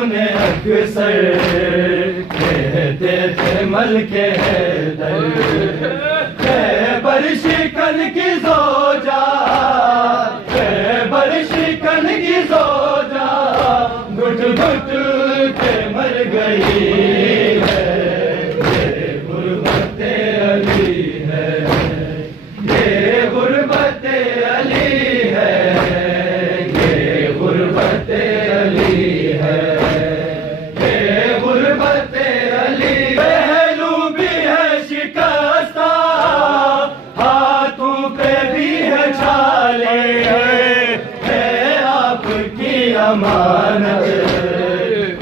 اپنے اکثر کہتے تھے ملک حیدر خیبر شکن کی زوجہ خیبر شکن کی زوجہ گھٹ گھٹ کے مر گئی ہے یہ غربت علی ہے یہ غربت علی ہے یہ غربت علی ہے یہ غربت علی پہلو بھی ہے شکستہ ہاتھوں پہ بھی ہے چھالے ہے آپ کی امانت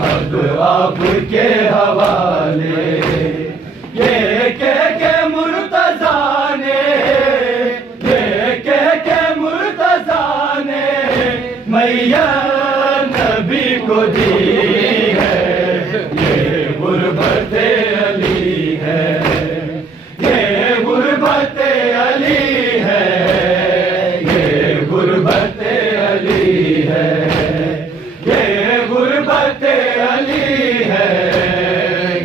اب آپ کے حوالے یہ کہہ کے مرتضیٰ نے یہ کہہ کے مرتضیٰ نے میت نبی کو دی ہے یہ غربت علی ہے یہ غربت علی ہے یہ غربت علی ہے یہ غربت علی ہے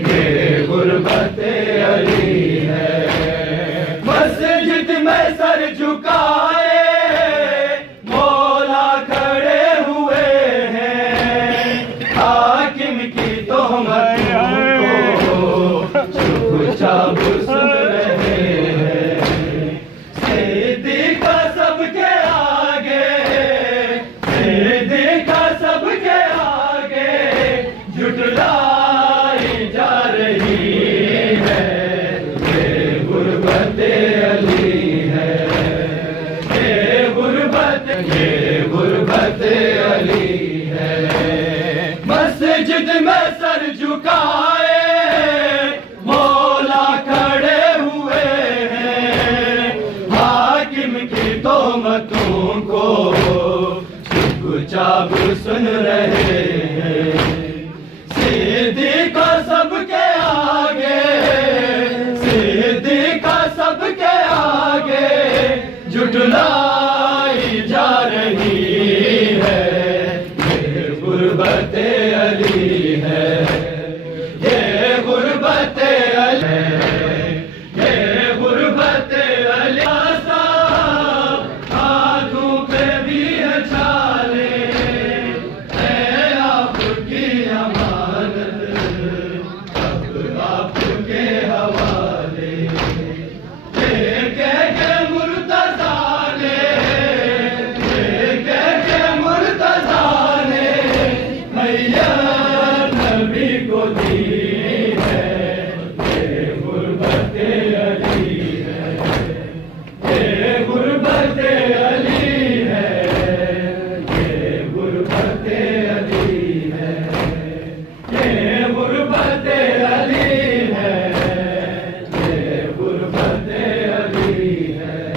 یہ غربت علی ہے مسجد میں سر جھکائے مولا کھڑے ہوئے ہیں حاکم کی تہمتوں کو چپ چاپ سن رہے ہیں صدیق سب کے آگے صدیق سب کے آگے جھٹلائی جا رہی ہے یہ غربت علی ہے یہ غربت علی ہے مسجد میں سر جھکائے مولا کھڑے ہوئے ہیں حاکم کی تہمتوں کو چپ چاپ سن رہے ہیں صدیق سب کے آگے صدیق سب کے آگے جھٹلائی جا رہی ہے یہ غربت علی ہے یہ غربت علی ہے یہ غربت علی صاحب ہاتھوں پہ بھی ہے چھالے ہے آپ کی امانت اب آپ کے حوالے یہ کہہ کے مرتضیٰ نے یہ کہہ کے مرتضیٰ نے میت نبی کو دی ہے یہ غربت علی ہے یہ غربت علی ہے یہ غربت علی ہے یہ غربت علی ہے یہ غربت علی ہے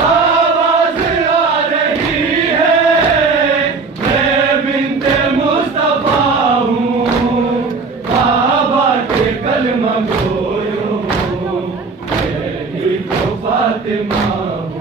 آواز آ رہی ہے میں بنت مصطفیٰ ہوں بابا کے کلمہ گویوں میں ہی تو فاطمہ ہوں